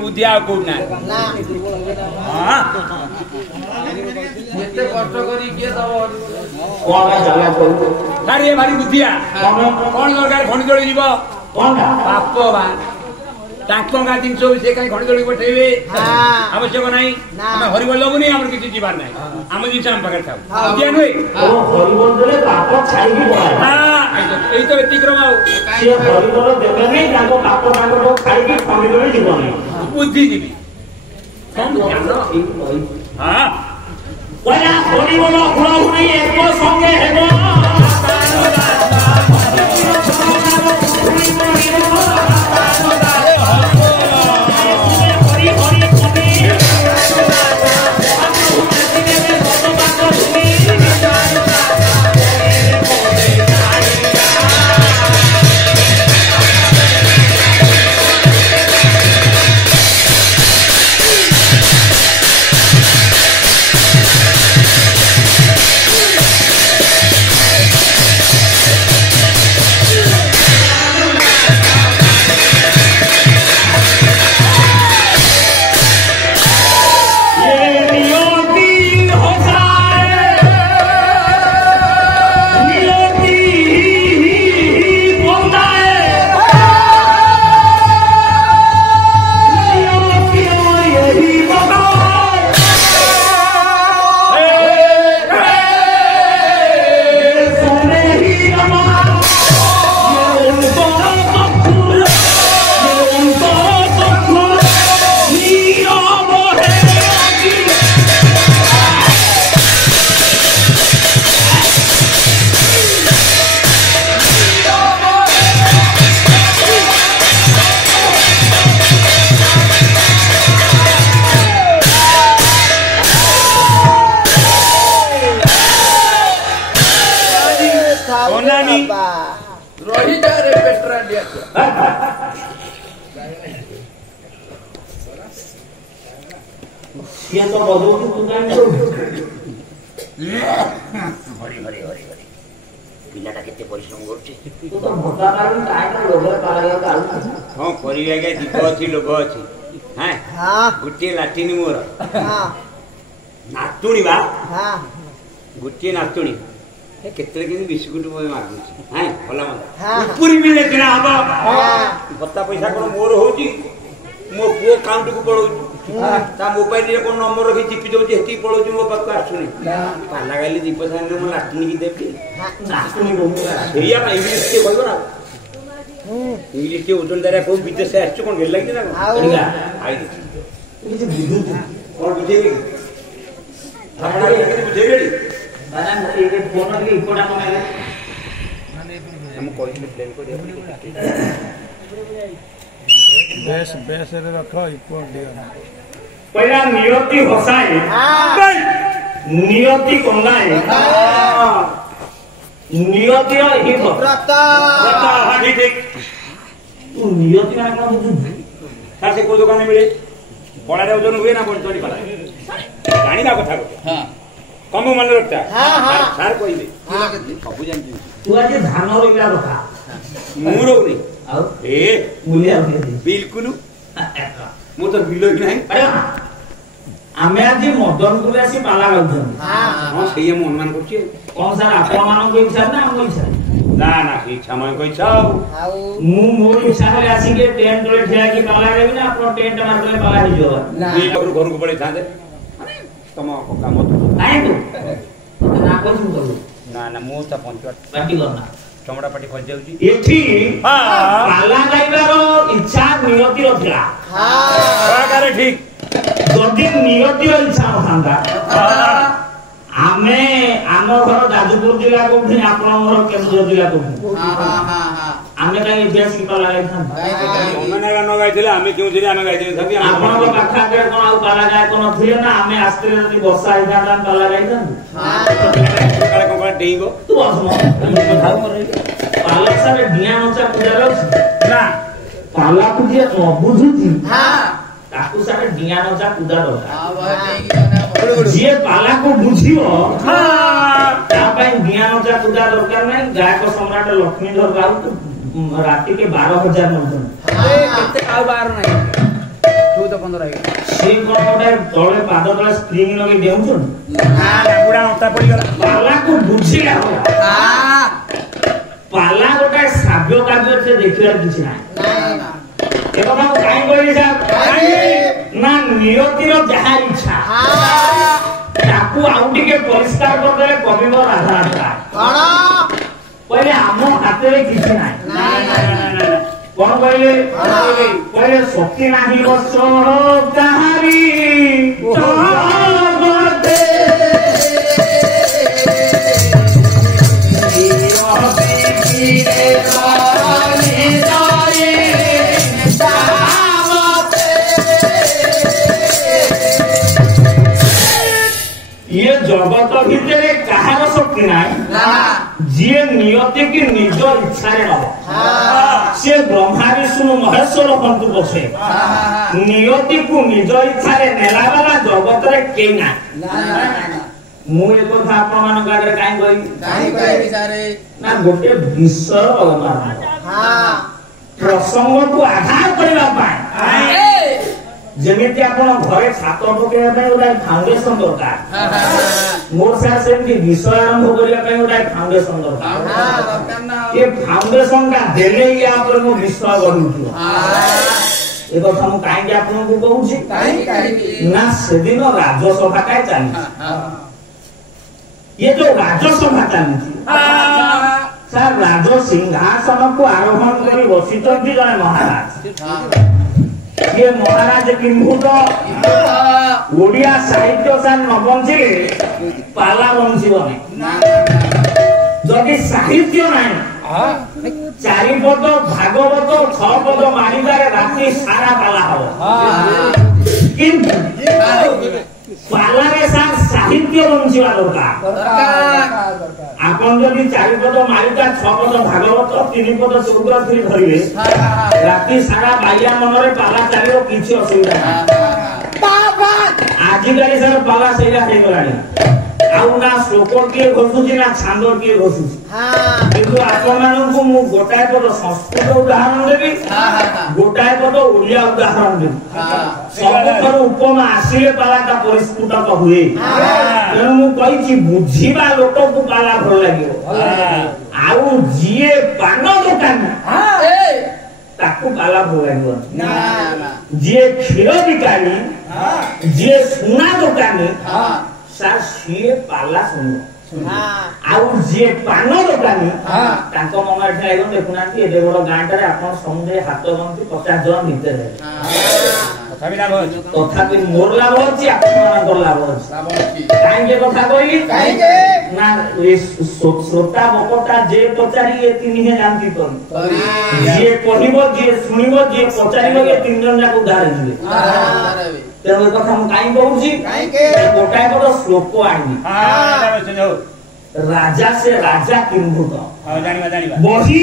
बुद्धि आ कोना हां एते कष्ट करी के दब कोना जला कर अरे भारी बुद्धिया कोन दरकार खणी जोड़ी जीव कोन पाप बा ताको गा दिन सो से काई खणी जोड़ी पठेबे आवश्यक नाही हम हरिबोल दबुनी हमर किछि जीवार नाही हम जिंस हम पकड़ थाउ बुद्धिया नय हरिबोल देले पाप छाई की बा हां एई तो व्यतिक्रम आउ से हरिबोल देबे नै ताको पाप ताको खाई की खणी जोड़ी जीवन बुद्धिजीवी हाँ वया थोड़ी बोलो हुआ हुई एक संगे हेबो ସିଏ ତ ବଦଳୁଛି ତୁ କାହିଁକି ହରି ହରି ହରି ହରି ପିଲାଟା କେତେ ପରିଶ୍ରମ କରୁଛି। ତୁ ତ ମୋଟା କାରଣ କାହିଁକି ଲୋଭରେ ପାଳେଇବାକୁ ଆଳୁଛୁ। ହଁ କରିବି ଆଜ୍ଞା ଦୀପ ଅଛି ଲୋଭ ଅଛି। ହଁ ଗୋଟିଏ ଲାଟିନି ମୋର ନାତୁଣୀ ବା ଗୋଟିଏ ନାତୁଣୀ କେତେବେଳେ କେମିତି ବିସ୍କୁଟ ମାଗୁଛି। ହଁ ଭଲ ମନ୍ଦ ଉପୁରି ମିଳେ କିଣା ହବ ଭତ୍ତା ପଇସା କଣ ମୋର ହଉଛି ମୋ ପୁଅ କାଉଣ୍ଟକୁ ପଳଉଛି ତା ମୋବାଇଲରେ କଣ ନମ୍ବର ରଖି ଚିପି ଦଉଛି ସେଠିକି ପଳଉଛି ମୋ ପାଖକୁ ଆସୁନି ପାଲା ଗାଲି ଦି ପଇସା ଆଣିଲେ ମୋ ଲାଟିନିକି ଦେବି ସେଇଆ ପାଇଁ ଇଂଲିଶ କିଏ କହିବ ନା ଇଂଲିଶ କିଏ ଓଜନ ଦାରିଆ କୋଉ ବିଦେଶ ଆସିଛୁ କଣ ଭଲ ଲାଗିଛି ନା କଣ ବୁଝେଇବି ଆପଣ ବୁଝେଇବେନି ମୁଁ କହିଥିଲି ପ୍ଲେନ୍ କରିବା बेस रख पहला नियति हसाए नियति कंगाए नियति ही तू नियति का क्या बुझु सर से कोई दुकान में मिले बड़ा रे ओजन हुए ना कोन चोरी पड़ा जानी का कथा हां कम मन रखता सर कहबे सब जानती तू आज धान रोइला रखा मुरो नहीं आओ ए मुलिया बिल्कुल मु तो बिलो कि नहीं आमे आज मदन को आसी पाला गाउछन हां सही हम अनुमान करछि कोन सर आपण मानन को इच्छा ना हम इच्छा ना ना इच्छा मन को इच्छा मु मोर इच्छा रे आसी के टेंट रे ठिया की पाला गाबी ना आपण टेंट मार दे पाला ही जो ना घर को पड़े थांदे तम काम नाही तू ना को तू ना ना मु त पंचवट पार्टी करना चमड़ा पाटी फस जाउची एठी पाला गाइबारो इच्छा नियति रखला हां करे ठीक जदि नियति इच्छा नथांदा आमे आम घर जाजपुर जिला को भी आपण घर केंद्र जिला को आमे काई इतिहास की पाला गाइ था ओनने न गाइथिले आमे क्यों जिले आमे गाइथिले सभी आपण को कथा के कोन आ पाला गाय कोन थिले ना आमे आस्ते जदि वर्षा हिता हम पाला गाइ था हां काले कोन डेइबो तू असम पाला सारे डिया नचा पूजा ना पाला पूजा बुझुची हां ताकू सारे डिया नचा पूजा दरकार हां भाई जे पाला को बुझियो हां ता पई डिया नचा पूजा दरकार नै गायक सम्राट लक्ष्मीधर राउत राती के 12000 नौजन अरे कितने आउ 12 नहीं 14 15 है से कोन ओडे तळे पाद तळे स्प्रिंग लगे देउछन ना बुडा नता पड़ी गला पाला को बुझिला हां पाला गोटा श्राव्य कार्य से देखिया किछ ना ना ए बाबा काई कहली साहब ना नियतिर जहा इच्छा हां ताकू आउटी के परिष्कार कर देले कविवर आधार कोन पहले हम हाथ रे किछ ना ना ना कोन पहले शक्ति नाही बसो ताहारी जगते ये जगत भितर कहार शक्ति ना जी नियति की निज इच्छा सी ब्रह्मा विष्णु महेश्वर बंधु बसे नियति को निज इच्छा नेला वाला जगत रे के ना मु एक कथा आपण मान गाडरे काई कहि ना गोटे विषय भगवान हां प्रसंग को आधार करबा पाए जेमिति आपण घरे छात पकेबा पय उडा फाउंडेशन दरकार मोर सार सेमति विषय आरंभ करिया पय उडा फाउंडेशन दरकार ये फाउंडेशन का देले या पर मो विश्वास गढुछु ए कथा मु काई के आपण को कहूची ना सेदिन राज्यसभा काय चाली ये जो राज्यसभा चाली सर राज सिंहासन को आरोहण करी बसितंती जने महाराज ये महाराज किंभूत ओडिया साहित्य सान न बंचिले पाला बंचिबने जदि साहित्य नाही चारिपद भागवत 6 पद मानिबारे राती सारा पाला हो किंतु पाला रे सार साहित्य ସାହିତ୍ୟ ବଞ୍ଚିବା ଦରକାର। ଆପଣ ଯଦି 4 ପଦ ମାଳିକା 6 ପଦ ଭାଗବତ 3 ପଦ ଚୌଦ୍ୱାର ଧରିବେ ରାତି ସାରା ବାଇଆ ମନରେ ପାଲା ଚାଲିବ, କିଛି ଅସୁବିଧା ନାହିଁ। ଆଜିକାଲି ସାର ପାଲା ସେଇଟା ହେଇଗଲାଣି, ଆଉ ନା ଶ୍ଲୋକ କିଏ ଘୋଷୁଛି ନା ଛାନ୍ଦ କିଏ ଘୋଷୁଛି। କିନ୍ତୁ ଆପଣମାନଙ୍କୁ ମୁଁ ଗୋଟାଏ ପଦ ସଂସ୍କୃତ ଉଦାହରଣ ଦେବି, ଗୋଟାଏ ପଦ ଓଡିଆ ଉଦାହରଣ ଦେବି। ସବୁଥର ଉପମା ଆସିଲେ ପାଲାଟା ପରିସ୍ଫୁଟକ ହୁଏ। ତେଣୁ ମୁଁ କହିଛି ବୁଝିବା ଲୋକକୁ ପାଲା ଭଲ ଲାଗିବ, ଆଉ ଯିଏ ପାନ ଦୋକାନୀ ତାକୁ ପାଲା ଭଲ ଲାଗିବ। ଯିଏ କ୍ଷୀର ବିକାନୀ, ଯିଏ ସୁନା ଦୋକାନୀ ସିଏ ପାଲା ଶୁଣିବ, ଆଉ ଯିଏ ପାନ ଦୋକାନୀ ତାଙ୍କ ମନ ଏଠି ଲାଗିବ। ଦେଖୁନାହାନ୍ତି ଏତେ ବଡ ଗାଁଟାରେ ଆପଣ ସମୁଦାୟ ହାତ ଗଣତି 50 ଜଣ ଭିତରେ, ତଥାପି ମୋର ଲାଭ ଅଛି, ଆପଣମାନଙ୍କର ଲାଭ ଅଛି। କାହିଁକି କଥା କହିଲି ନା ଶ୍ରୋତା ବକ୍ତା ଯେ ପଚାରି ଏ 3 ଯାଆନ୍ତି କରି, ଯିଏ କହିବ, ଯିଏ ଶୁଣିବ, ଯିଏ ପଚାରିବ, ଏ 3 ଜଣ ଯାକ ଉଦ୍ଧାର ଯିବେ। ତେଣୁ ଏ କଥା ମୁଁ କାହିଁ କହୁଛି, ଗୋଟାଏ ପଦ ଶ୍ଲୋକ ଆଣିବି। ରାଜା ସେ ରାଜା କିମ୍ଭୂତ ବହି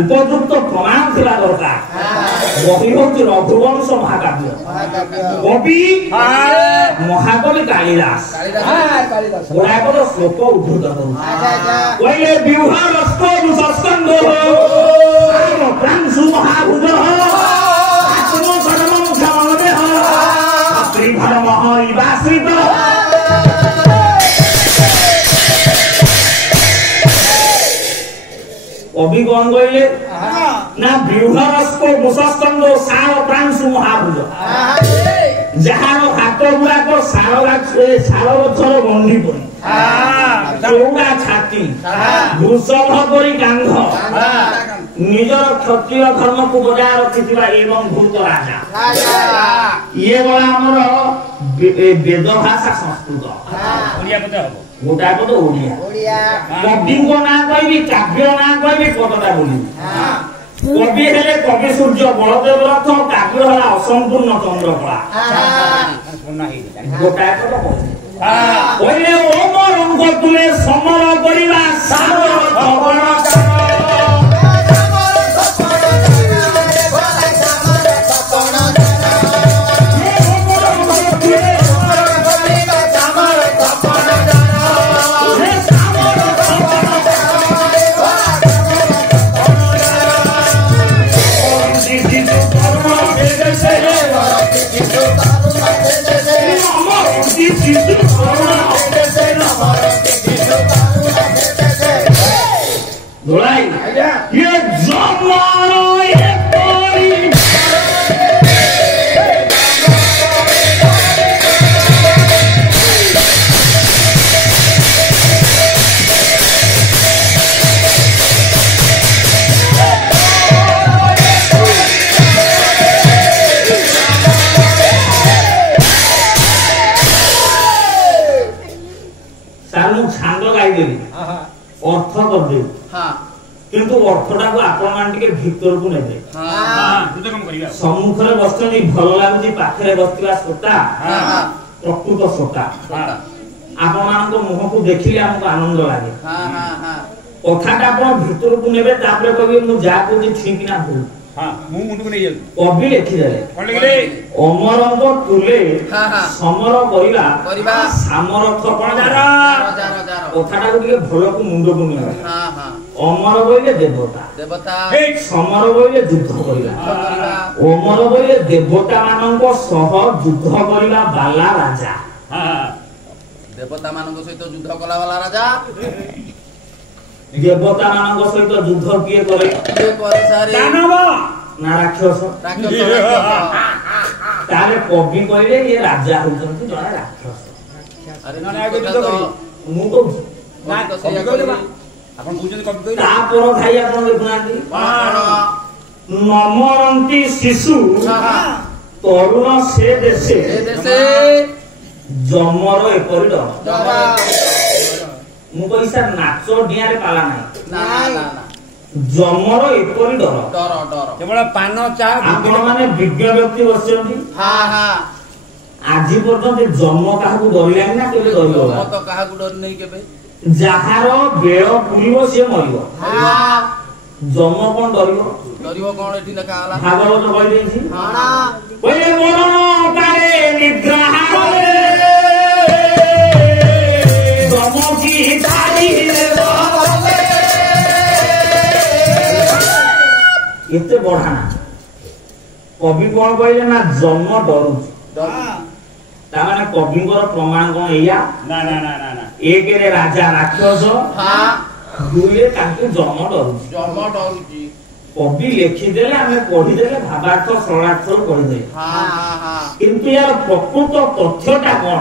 ଉପଯୁକ୍ତ ପ୍ରମାଣ ଥିବା ଦରକାର। ବହି ହଉଛି ରଘୁବଂଶ ମହାକାବ୍ୟ, କବି ମହାକବି କାଳିଦାସ। ଗୋଟାଏ ପଦ ଶ୍ଲୋକ ଉଦ୍ଧୃତ କରୁଛି, କହିଲେ ବିହରସ୍ତ ଦୁଃସ୍କନ୍ଧ ପ୍ରାଂଶୁ ମହାଭୁଜ ତ୍ରିଭରମହରିବାଶ୍ରିତ। কবি কন কইলে না বৃহরস্ক মুসস্কন্দ সার প্রাংশু মহাভুজ, যাহার হাত গুড়াক সার গছর গন্ধি পড়ি, চৌড়া ছাতি, বৃষভ পরি কান্ধ, ନିଜର କ୍ଷତ୍ରିୟ ଧର୍ମକୁ ବଜାୟ ରଖିଥିବା ଏବଂ ଭୂତ ରାଜା। ଇଏ ଗଲା ଆମର ବେଦ ଭାଷା ସଂସ୍କୃତ, ଗୋଟାଏ ପଦ ଓଡିଆ। କବିଙ୍କ ନାଁ କହିବି, କାବ୍ୟ ନାଁ କହିବି, ପଦଟା ବୋଲିବି। କବି ହେଲେ କବି ସୂର୍ଯ୍ୟ ବଳଦେବ ରଥ, କାବ୍ୟ ହେଲା ଅସମ୍ପୂର୍ଣ୍ଣ ଚନ୍ଦ୍ରକଳା। ଗୋଟାଏ ପଦ କହିଲେ ଓମ ରଙ୍ଗ ତୁମେ ସମର କରିବା ସାର ଖବର অর্থ করবে, কিন্তু অর্থটাকে আপনার টিকে ভিতরକୁ নেবে। সম্মুখରେ বসଛନ୍ତି ଭଲ ଲାଗୁଛି, ପାଖରେ ବସିଥିବା ଶ୍ରୋତା ପ୍ରକୃତ ଶ୍ରୋତା। ଆପଣମାନଙ୍କ ମୁହଁକୁ ଦେଖିଲେ ଆମକୁ ଆନନ୍ଦ ଲାଗେ। କଥାଟା ଆପଣ ଭିତରକୁ ନେବେ, ତାପରେ କହିବେ ମୁଁ ଯାହା କହୁଛି ଠିକ ନା ଭୁଲ। କବି ଲେଖିଦେଲେ ଅମରଙ୍କ ତୁଲେ ସମର କରିବା ସାମରଥ କଥାଟାକୁ ଟିକେ ଭଲକୁ ମୁଣ୍ଡକୁ ନେବେ। ଅମର ବୋଇଲେ ଦେବତା, ସମର ବୋଇଲେ ଯୁଦ୍ଧ କରିବା। ଅମର ବୋଇଲେ ଦେବତା ମାନଙ୍କ ସହ ଯୁଦ୍ଧ କରିବା ବାଲା ରାଜା। ଦେବତା ମାନଙ୍କ ସହିତ ଯୁଦ୍ଧ କଲା ବାଲା ରାଜା। ଦେବତା ମାନଙ୍କ ସହିତ ଯୁଦ୍ଧ କିଏ କରେ? ଦାନବ ନା ରାକ୍ଷସ? ତାହେଲେ କବି କହିଲେ ଇଏ ରାଜା ହଉଛନ୍ତି ଜଣେ ରାକ୍ଷସ। ମୁଁ କହୁଛି ତାପର ଭାଇ ଆପଣ ଦେଖୁନାହାନ୍ତି, ନମରନ୍ତି ଶିଶୁ ତରୁଣ ସେ ଦେଶେ ଜମର ଏପରି ଡର। ମୁଁ କହିଲି ସାର୍ ନାଚ ଡିଆଁରେ ପାଲା ନାହିଁ, ଜମର ଏପରି ଡର। କେବଳ ପାନ ଚା ଆପଣ ମାନେ ବିଜ୍ଞ ବ୍ୟକ୍ତି ବସିଛନ୍ତି, ଆଜି ପର୍ଯ୍ୟନ୍ତ ଜନ୍ମ କାହାକୁ ଡରିଲାନି ନା କେବେ ଡରିବ ଜନ୍ମ ତ କାହାକୁ ଡରି ନେଇ କେବେ ଯାହାର ବେଳ ପୁରିବ ସିଏ ମରିବ ଜନ୍ମ କଣ ଡରିବ ଡରିବ କଣ ଏଠି ଲେଖା ହେଲା ଭାଗବତ କହିଦେଇଛି କହିଲେ ମରଣ କାଳେ ନିଦ୍ରାହାରେ ଜମକି ଧାରିଲେ ଏତେ ବଢାନା କବି କଣ କହିଲେ ନା ଜନ୍ମ ଡରୁଛି ତାମାନେ କବିଙ୍କର ପ୍ରମାଣ କଣ ଏଇଆ ଏକରେ ରାଜା ରାକ୍ଷସ ଦୁଇରେ ତାଙ୍କୁ ଜନ୍ମ ଡରୁଛି ଜନ୍ମ ଡରୁଛି କବି ଲେଖିଦେଲେ ଆମେ ପଢିଦେଲେ ଭାବାର୍ଥ ସରଳାର୍ଥ କହିଦେଲେ କିନ୍ତୁ ୟାର ପ୍ରକୃତ ତଥ୍ୟଟା କଣ